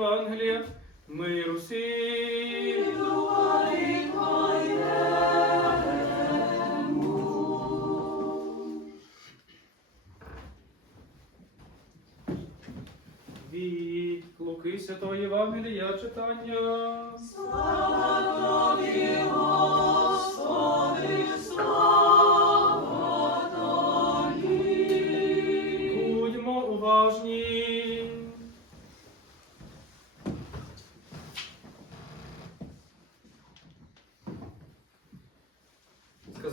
Євангелія, миру всім. Від Луки Святого Євангелія читання. Будьмо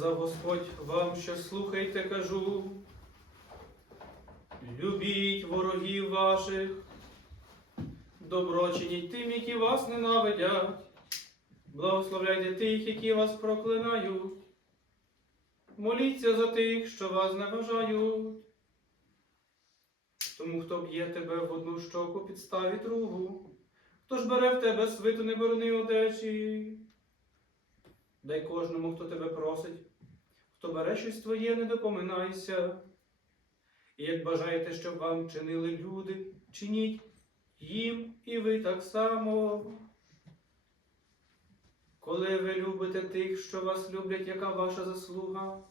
Сказав Господь вам, що слухайте, кажу. Любіть ворогів ваших, добро тим, які вас ненавидять, благословляйте тих, які вас проклинають. Моліться за тих, що вас не бажають. Тому хто б'є тебе в одну щоку, підставі другу, хто ж бере в тебе свиту неборони одежі. Дай кожному, хто тебе просить, хто бере щось твоє, не допоминайся. І як бажаєте, щоб вам чинили люди, чиніть їм і ви так само. Коли ви любите тих, що вас люблять, яка ваша заслуга?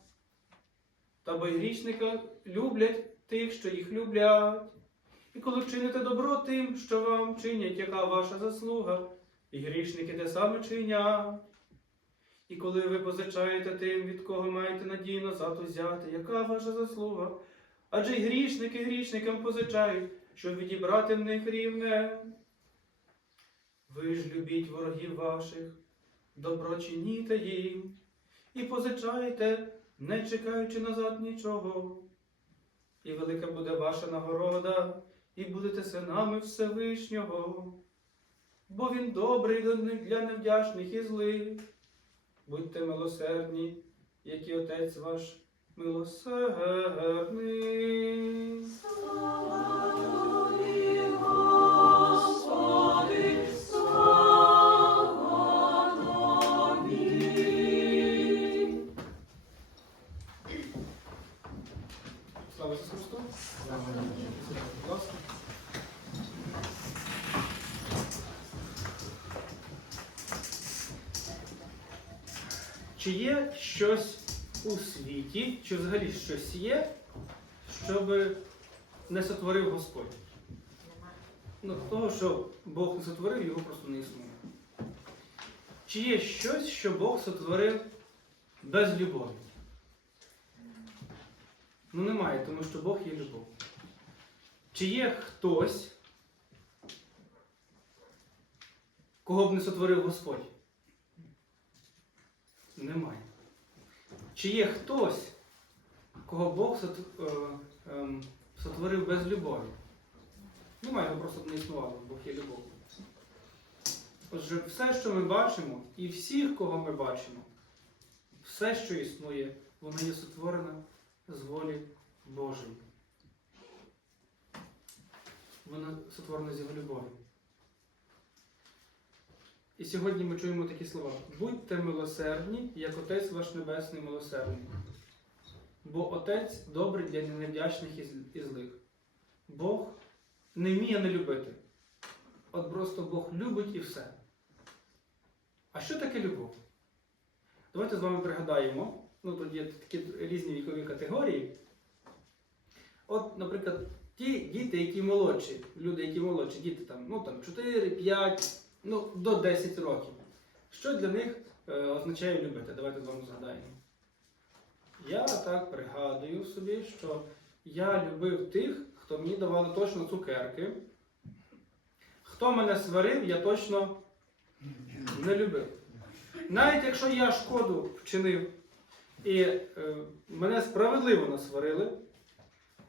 Та бо й грішника люблять тих, що їх люблять. І коли вчините добро тим, що вам чинять, яка ваша заслуга, і грішники те саме чинять. І коли ви позичаєте тим, від кого маєте надію назад узяти, яка ваша заслуга? Адже й грішники грішникам позичають, щоб відібрати в них рівне. Ви ж любіть ворогів ваших, добро чиніте їм, і позичайте, не чекаючи назад нічого. І велика буде ваша нагорода, і будете синами Всевишнього. Бо він добрий для невдячних і злих. Будьте милосердні, як і Отець ваш милосердний. Слава Ісусу Христу! Чи є щось у світі, чи взагалі щось є, щоб не сотворив Господь? Ну, того, що Бог не сотворив, його просто не існує. Чи є щось, що Бог сотворив без любові? Ну немає, тому що Бог є любов. Чи є хтось, кого б не сотворив Господь? Немає. Чи є хтось, кого Бог е, ем, сотворив без любові? Немає, його просто не існувало, Бог є любов. Отже, все, що ми бачимо, і всіх, кого ми бачимо, все, що існує, воно є сотворене з волі Божої. Воно сотворено з його любові. І сьогодні ми чуємо такі слова: будьте милосердні, як Отець ваш Небесний милосердний. Бо Отець добрий для невдячних і злих. Бог не вміє не любити. От просто Бог любить і все. А що таке любов? Давайте з вами пригадаємо. Ну, тут є такі різні вікові категорії. От, наприклад, ті діти, які молодші, люди, які молодші, діти там, ну там 4, 5, ну, до 10 років. Що для них е, означає любити? Давайте з вами згадаємо. Я так пригадую собі, що я любив тих, хто мені давали точно цукерки. Хто мене сварив, я точно не любив. Навіть якщо я шкоду вчинив і е, мене справедливо насварили,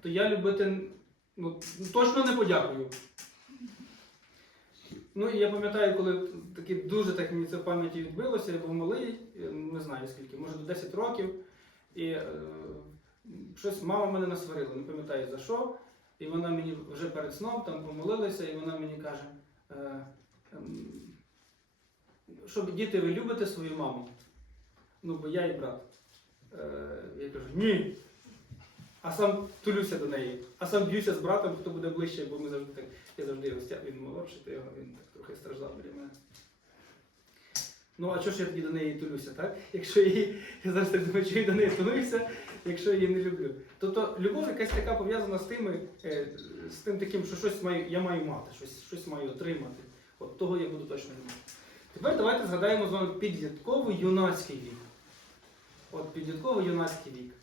то я любити ну, точно не подякую. Ну і я пам'ятаю, коли такі дуже так мені це в пам'яті відбилося, я був малий, е, не знаю скільки, може до 10 років. І е, щось мама мене насварила, не пам'ятаю за що. І вона мені вже перед сном там помолилася, і вона мені каже, е, ем, щоб діти, ви любите свою маму? Ну, бо я і брат. Е, я кажу, ні. А сам тулюся до неї, а сам б'юся з братом, хто буде ближче, бо ми завжди так. Я завжди його стяг, він молодший, то його він так трохи страждав біля мене. Ну, а чого ж я тоді до неї тулюся, так? Якщо її, я зараз так думаю, що я до неї тулюся, якщо я її не люблю. Тобто любов якась така пов'язана з тими, е, з тим таким, що щось маю, я маю мати, щось, щось маю отримати. От того я буду точно мати. Тепер давайте згадаємо з вами підлітковий юнацький вік. От підлітковий юнацький вік.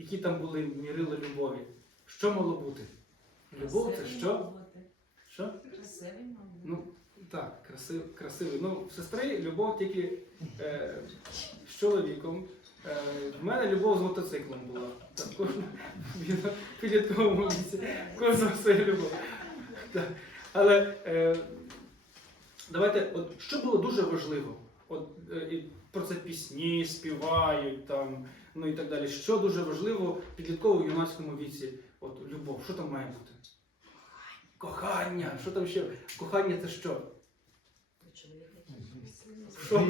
Які там були мірила любові. Що мало бути? Любов це що? Що? Красивий, мабуть. Ну, так, красив, красивий. Ну, в сестри любов тільки е, з чоловіком. Е, в мене любов з мотоциклом була. Так, кожна в підлітковому віці. Кожна своя любов. Так. Але е, давайте, от що було дуже важливо? От е, про це пісні співають там, ну і так далі. Що дуже важливо в підлітковому юнацькому віці? От любов, що там має бути? Кохання. Що там ще? Кохання це що? Що?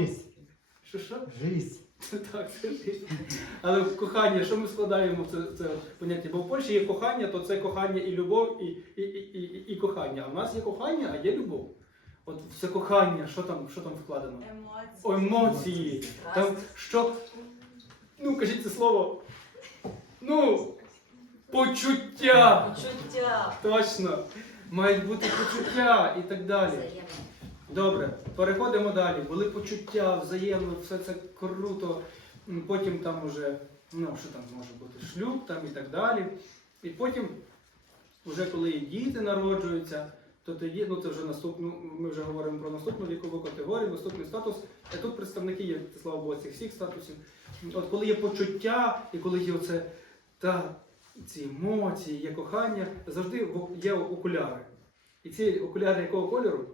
Що що? Жизнь. Так, це жизнь. Але кохання, що ми складаємо в це, це поняття? Бо в Польщі є кохання, то це кохання і любов, і, і, і, і, і кохання. А в нас є кохання, а є любов. От це кохання, що там, що там вкладено? Емоції. О, емоції. Там що. Ну, кажіть це слово. Ну, почуття. Почуття. Точно. Мають бути почуття і так далі. Добре, переходимо далі. Були почуття, взаємно, все це круто. Потім там уже, ну що там може бути, шлюб там і так далі. І потім, вже коли і діти народжуються, то тоді, ну це вже наступну, ми вже говоримо про наступну вікову категорію, наступний статус. А тут представники є, слава Богу, цих всіх статусів. От коли є почуття, і коли є оце та ці емоції, є кохання, завжди є окуляри. І ці окуляри якого кольору?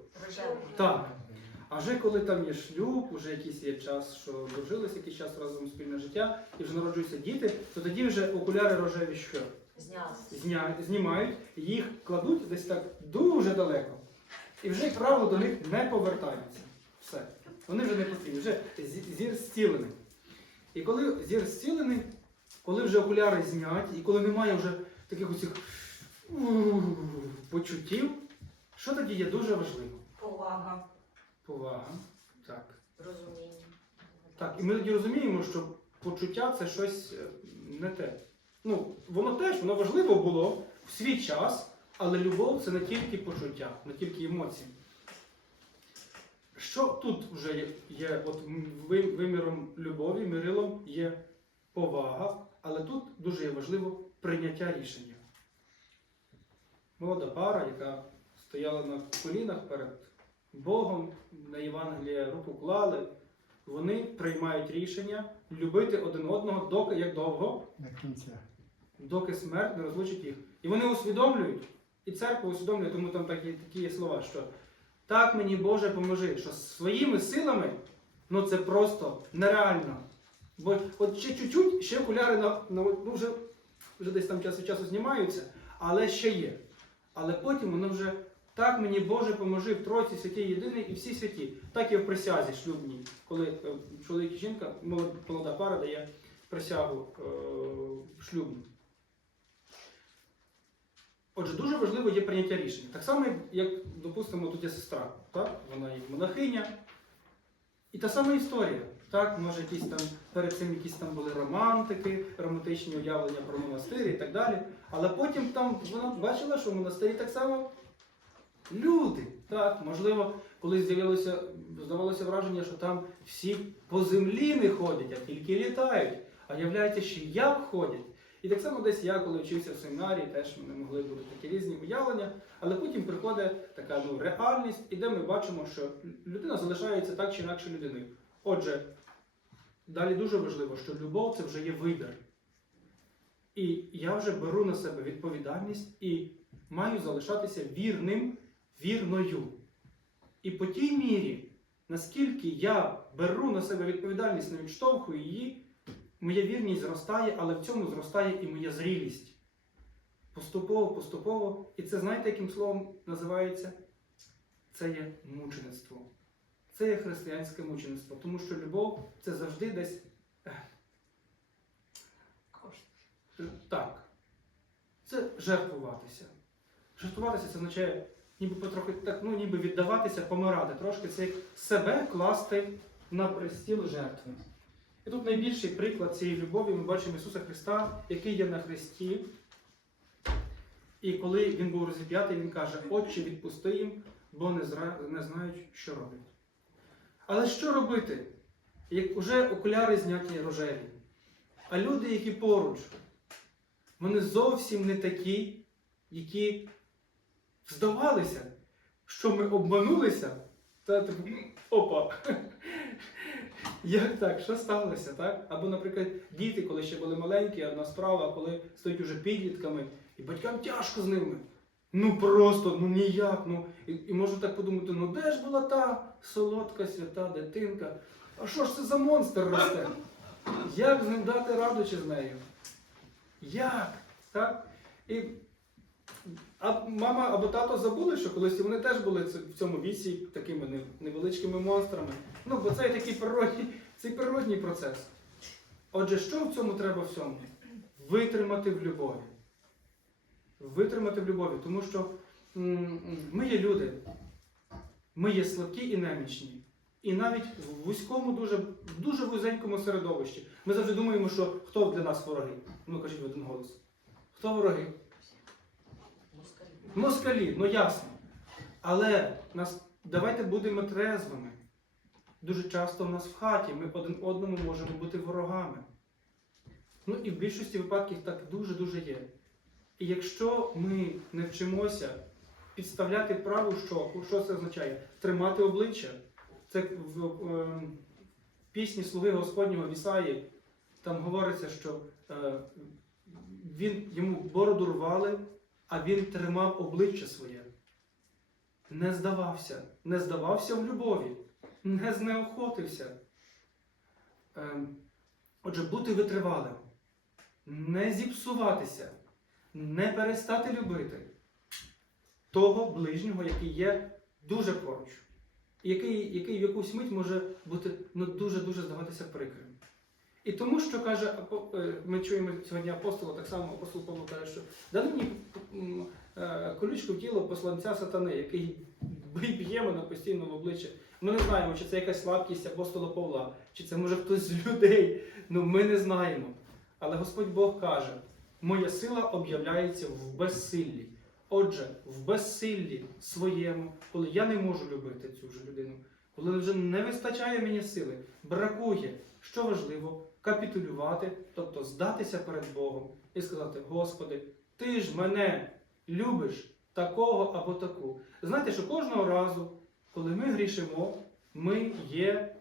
Так. А вже коли там є шлюб, вже якийсь є час, що дожилися якийсь час разом спільне життя, і вже народжуються діти, то тоді вже окуляри рожеві що? Зняв. Зня... Знімають, їх кладуть десь так дуже далеко. І вже, як правило, до них не повертаються. Все. Вони вже не потрібні, вже зі- зір зцілений. І коли зір зцілений, коли вже окуляри зняті, і коли немає вже таких оцих почуттів, що тоді є дуже важливо? Повага. Повага. Так. Розуміння. Так, і ми тоді розуміємо, що почуття це щось е, не те. Ну, воно теж воно важливо було в свій час, але любов це не тільки почуття, не тільки емоції. Що тут вже є, є от виміром любові, мирилом є повага, але тут дуже є важливо прийняття рішення. Молода пара, яка стояла на колінах перед Богом, на Євангелія руку клали, вони приймають рішення любити один одного, доки як довго, До кінця. Доки смерть не розлучить їх. І вони усвідомлюють, і церква усвідомлює, тому там такі, такі є слова, що так мені Боже поможи, що своїми силами ну це просто нереально. Бо от ще чуть-чуть, ще окуляри на, на ну вже, вже десь там час від часу знімаються, але ще є. Але потім воно вже так мені Боже поможи в Тройці святій єдиний і всі святі. Так і в присязі шлюбній, коли е, чоловік і жінка, молода, пара дає присягу е, шлюбну. Отже, дуже важливо є прийняття рішення. Так само, як, допустимо, тут є сестра, так? вона є монахиня. І та сама історія. Так, може, якісь там перед цим якісь там були романтики, романтичні уявлення про монастир і так далі. Але потім там вона бачила, що в монастирі так само люди. Так, можливо, коли з'явилося, здавалося враження, що там всі по землі не ходять, а тільки літають. А являється, що як ходять. І так само десь я, коли вчився в семінарії, теж мене могли бути такі різні уявлення, але потім приходить така ну, реальність, і де ми бачимо, що людина залишається так чи інакше людиною. Отже, далі дуже важливо, що любов це вже є вибір. І я вже беру на себе відповідальність і маю залишатися вірним, вірною. І по тій мірі, наскільки я беру на себе відповідальність, не відштовхую її, моя вірність зростає, але в цьому зростає і моя зрілість. Поступово, поступово. І це знаєте, яким словом називається? Це є мучеництво. Це є християнське мучеництво. Тому що любов це завжди десь. Так. Це жертвуватися. Жертвуватися це означає ніби потрохи так, ну, ніби віддаватися, помирати трошки. Це як себе класти на престіл жертви. І тут найбільший приклад цієї любові ми бачимо Ісуса Христа, який є на хресті. І коли він був розіп'ятий, він каже: Отче, відпусти їм, бо не, зра... не знають, що роблять. Але що робити, як уже окуляри зняті рожеві? А люди, які поруч, вони зовсім не такі, які здавалися, що ми обманулися, та типу, опа. Як так? Що сталося? так? Або, наприклад, діти, коли ще були маленькі, одна справа, а коли стають уже підлітками, і батькам тяжко з ними. Ну просто, ну ніяк. Ну, і, і можна так подумати, ну де ж була та солодка свята дитинка? А що ж це за монстр росте? Як з ним дати раду чи з нею? Як? Так? І, а мама або тато забули, що колись вони теж були в цьому віці такими невеличкими монстрами. Ну, бо це такий природній, цей природній процес. Отже, що в цьому треба всьому? Витримати в любові. Витримати в любові, тому що ми є люди, ми є слабкі і немічні. І навіть в вузькому, дуже, дуже вузенькому середовищі. Ми завжди думаємо, що хто для нас вороги. Ну, кажіть в один голос. Хто вороги? Москалі. Москалі, ну ясно. Але нас, давайте будемо трезвими. Дуже часто в нас в хаті ми один одному можемо бути ворогами. Ну і в більшості випадків так дуже-дуже є. І якщо ми не вчимося підставляти праву щоку, що це означає? Тримати обличчя. Це в, е, пісні Слуги Господнього в Ісаї, там говориться, що е, він, йому бороду рвали, а він тримав обличчя своє. Не здавався, не здавався в любові, не знеохотився. Ем, Отже, бути витривалим, не зіпсуватися, не перестати любити того ближнього, який є дуже поруч, який, який в якусь мить може бути ну, дуже-дуже здаватися прикрим. І тому, що каже, е, ми чуємо сьогодні апостола, так само апостол Павло каже, що дали мені е, колючку в тіло посланця сатани, який б'є мене постійно в обличчя. Ми не знаємо, чи це якась слабкість апостола Павла, чи це може хтось з людей. Ну ми не знаємо. Але Господь Бог каже: моя сила об'являється в безсиллі. Отже, в безсиллі своєму, коли я не можу любити цю ж людину, коли вже не вистачає мені сили, бракує, що важливо, капітулювати, тобто здатися перед Богом і сказати: Господи, ти ж мене любиш такого або таку. Знаєте, що кожного разу, коли ми грішимо, ми є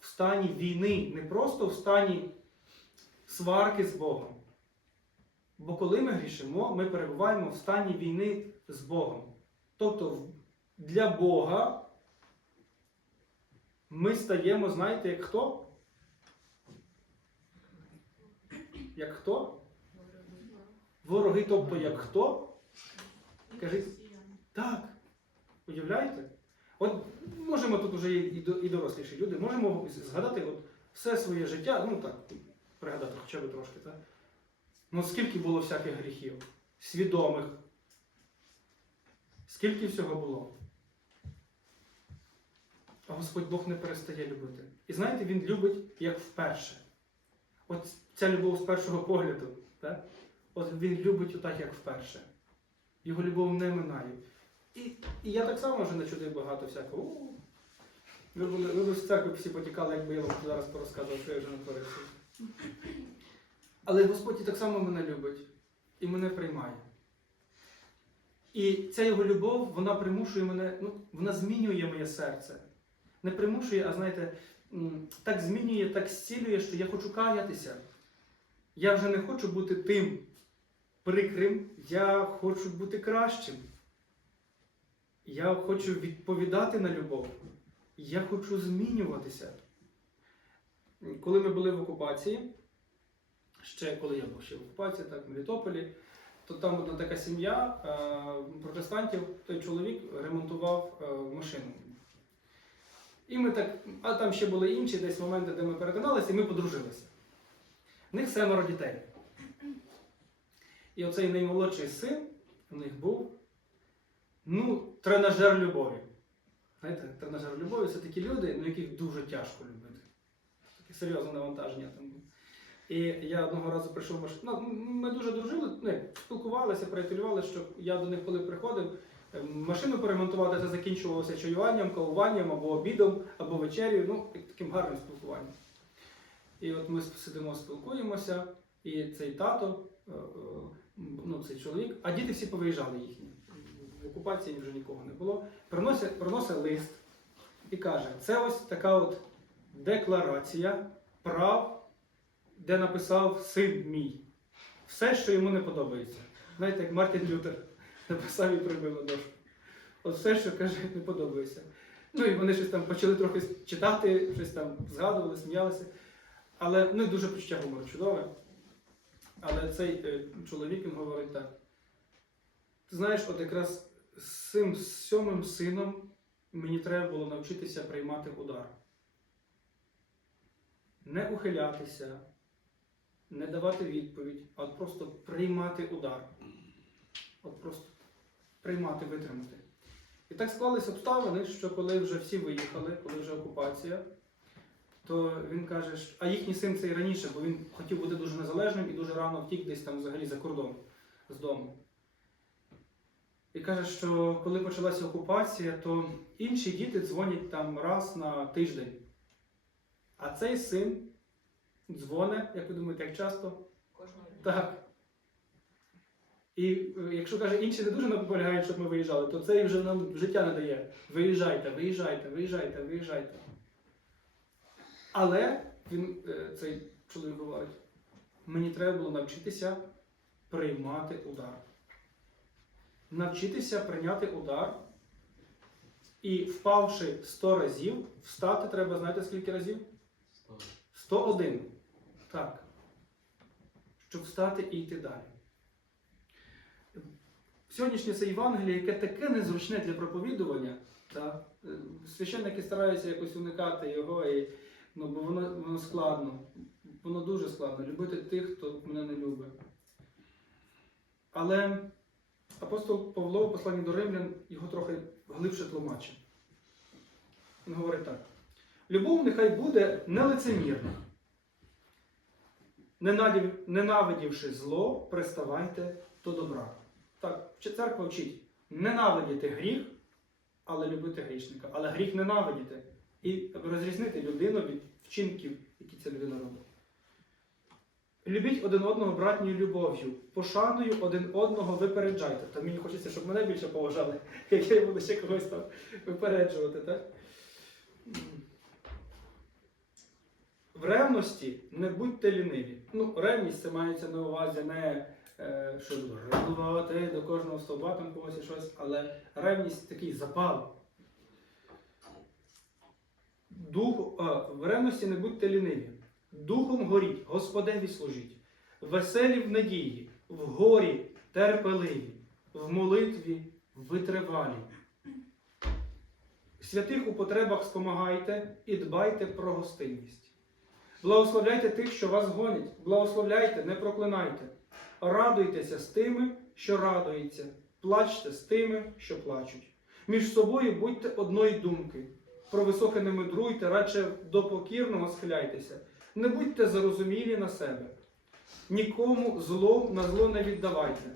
в стані війни, не просто в стані сварки з Богом. Бо коли ми грішимо, ми перебуваємо в стані війни з Богом. Тобто для Бога ми стаємо, знаєте, як хто? Як хто? Вороги, тобто як хто? Кажіть, так. Уявляєте? От можемо тут вже і, доросліші люди, можемо згадати от все своє життя, ну так, пригадати хоча б трошки, так? Ну скільки було всяких гріхів, свідомих, скільки всього було. А Господь Бог не перестає любити. І знаєте, Він любить як вперше. От ця любов з першого погляду. Так? От Він любить отак, як вперше. Його любов не минає. І, і я так само вже начудив багато всякого. Ви були, ви в церкві всі потікали, якби я вам зараз порозказував, що я вже натворився. Але Господь і так само мене любить і мене приймає. І ця його любов, вона примушує мене, ну, вона змінює моє серце. Не примушує, а знаєте, так змінює, так зцілює, що я хочу каятися. Я вже не хочу бути тим прикрим, я хочу бути кращим. Я хочу відповідати на любов. Я хочу змінюватися. Коли ми були в окупації, ще коли я був ще в окупації, так, в Мелітополі, то там одна така сім'я е, протестантів, той чоловік ремонтував е, машину. І ми так, а там ще були інші десь моменти, де ми перетиналися, і ми подружилися. В них семеро дітей. І оцей наймолодший син у них був ну, тренажер любові. Знаєте, тренажер любові це такі люди, ну, яких дуже тяжко любити. Таке серйозне навантаження там було. І я одного разу прийшов в машину. Ну, ми дуже дружили, ну, спілкувалися, приятелювали, що я до них коли приходив, е, машину поремонтувати це закінчувалося чаюванням, кавуванням або обідом, або вечерю, ну, таким гарним спілкуванням. І от ми сидимо, спілкуємося, і цей тато, е, е, ну, цей чоловік, а діти всі повиїжджали їхні. В окупації вже нікого не було. Приносить, приносить лист і каже: це ось така от декларація прав, де написав син мій. Все, що йому не подобається. Знаєте, як Мартін Лютер написав і прибив на дошку. От все, що каже, не подобається. Ну і вони щось там почали трохи читати, щось там згадували, сміялися. Але ну, дуже почуття гумору чудове. Але цей е, чоловік він говорить так. Ти знаєш, от якраз з цим сьомим сином мені треба було навчитися приймати удар. Не ухилятися, не давати відповідь, а от просто приймати удар. От просто приймати, витримати. І так склались обставини, що коли вже всі виїхали, коли вже окупація, то він каже, а їхній син це і раніше, бо він хотів бути дуже незалежним і дуже рано втік десь там взагалі за кордон з дому. І каже, що коли почалася окупація, то інші діти дзвонять там раз на тиждень. А цей син дзвонить, як ви думаєте, як часто? Кожного дня. Так. І е, якщо каже, інші не дуже наполягають, щоб ми виїжджали, то цей вже нам життя не дає. Виїжджайте, виїжджайте, виїжджайте, виїжджайте. Але він, е, цей чоловік говорить, мені треба було навчитися приймати удар. Навчитися прийняти удар. І впавши 100 разів, встати треба, знаєте, скільки разів? 101. Так. Щоб встати і йти далі. Сьогоднішнє це Євангеліє, яке таке незручне для проповідування. Та? е, Священники стараються якось уникати його, і, ну, бо воно, воно складно. Воно дуже складно. Любити тих, хто мене не любить. Але апостол Павло, в посланні до Римлян, його трохи глибше тлумачить. Він говорить так. Любов нехай буде нелицемірна. Ненавидівши зло, приставайте до добра. Так, церква вчить ненавидіти гріх, але любити грішника. Але гріх ненавидіти. І розрізнити людину від вчинків, які ця людина робить. Любіть один одного братньою любов'ю, пошаною один одного випереджайте. Та мені хочеться, щоб мене більше поважали, як я буду ще когось там випереджувати, так? В ревності не будьте ліниві. Ну, ревність це мається на увазі не е, що ревнувати до кожного стовба там когось і щось, але ревність такий запал. Дух, а, в ревності не будьте ліниві. Духом горіть, Господеві служіть, веселі в надії, в горі терпеливі, в молитві витривалі. Святих у потребах спомагайте і дбайте про гостинність. Благословляйте тих, що вас гонять, благословляйте, не проклинайте. Радуйтеся з тими, що радуються, плачте з тими, що плачуть. Між собою будьте одної думки. Про високе не мудруйте, радше до покірного схиляйтеся. Не будьте зарозумілі на себе. Нікому зло на зло не віддавайте.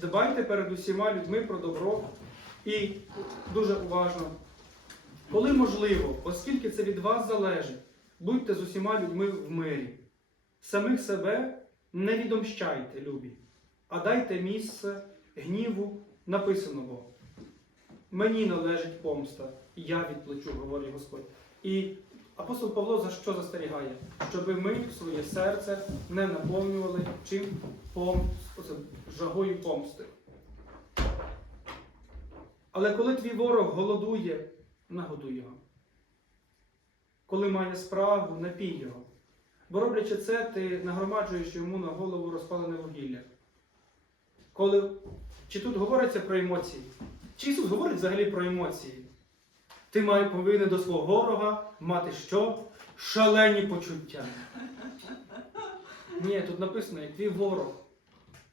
Дбайте перед усіма людьми про добро і дуже уважно. Коли можливо, оскільки це від вас залежить, будьте з усіма людьми в мирі. Самих себе не відомщайте, любі, а дайте місце гніву написаного. Мені належить помста, я відплачу, говорить Господь. І апостол Павло за що застерігає? Щоби ми своє серце не наповнювали чим пом... жагою помсти. Але коли твій ворог голодує, нагодуй його. Коли має справу, напій його. Бо роблячи це, ти нагромаджуєш йому на голову розпалене вугілля. Коли... Чи тут говориться про емоції? Чи Ісус говорить взагалі про емоції? Ти має, повинен до свого ворога мати що? Шалені почуття. Ні, тут написано, як твій ворог.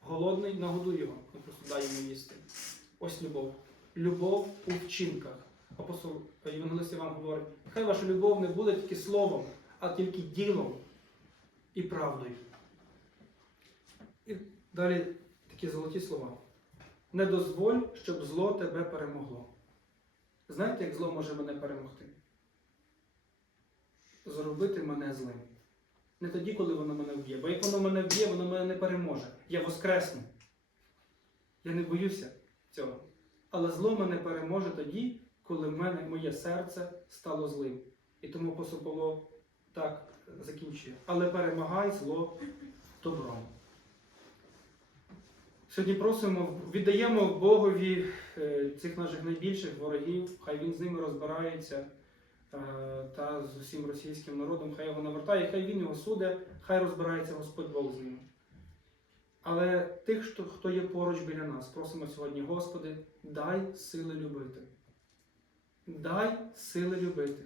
Голодний, нагодуй його. Не просто дай йому їсти. Ось любов. Любов у вчинках. Апостол Євангелист Іван говорить, хай ваша любов не буде тільки словом, а тільки ділом і правдою. І далі такі золоті слова. Не дозволь, щоб зло тебе перемогло. Знаєте, як зло може мене перемогти? Зробити мене злим. Не тоді, коли воно мене вб'є. Бо як воно мене вб'є, воно мене не переможе. Я воскресну. Я не боюся цього. Але зло мене переможе тоді, коли в мене моє серце стало злим. І тому апостол так закінчує. Але перемагай зло добром. Сьогодні просимо, віддаємо Богові е, цих наших найбільших ворогів, хай він з ними розбирається е, та з усім російським народом, хай його навертає, хай він його суде, хай розбирається Господь Бог з ними. Але тих, хто є поруч біля нас, просимо сьогодні, Господи, дай сили любити. Дай сили любити.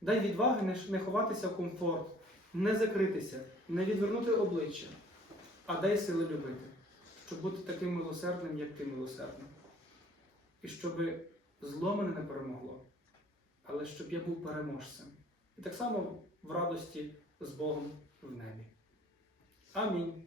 Дай відваги не ховатися в комфорт, не закритися, не відвернути обличчя, а дай сили любити, щоб бути таким милосердним, як ти милосердний. І щоб зло мене не перемогло, але щоб я був переможцем. І так само в радості з Богом в небі. Амінь.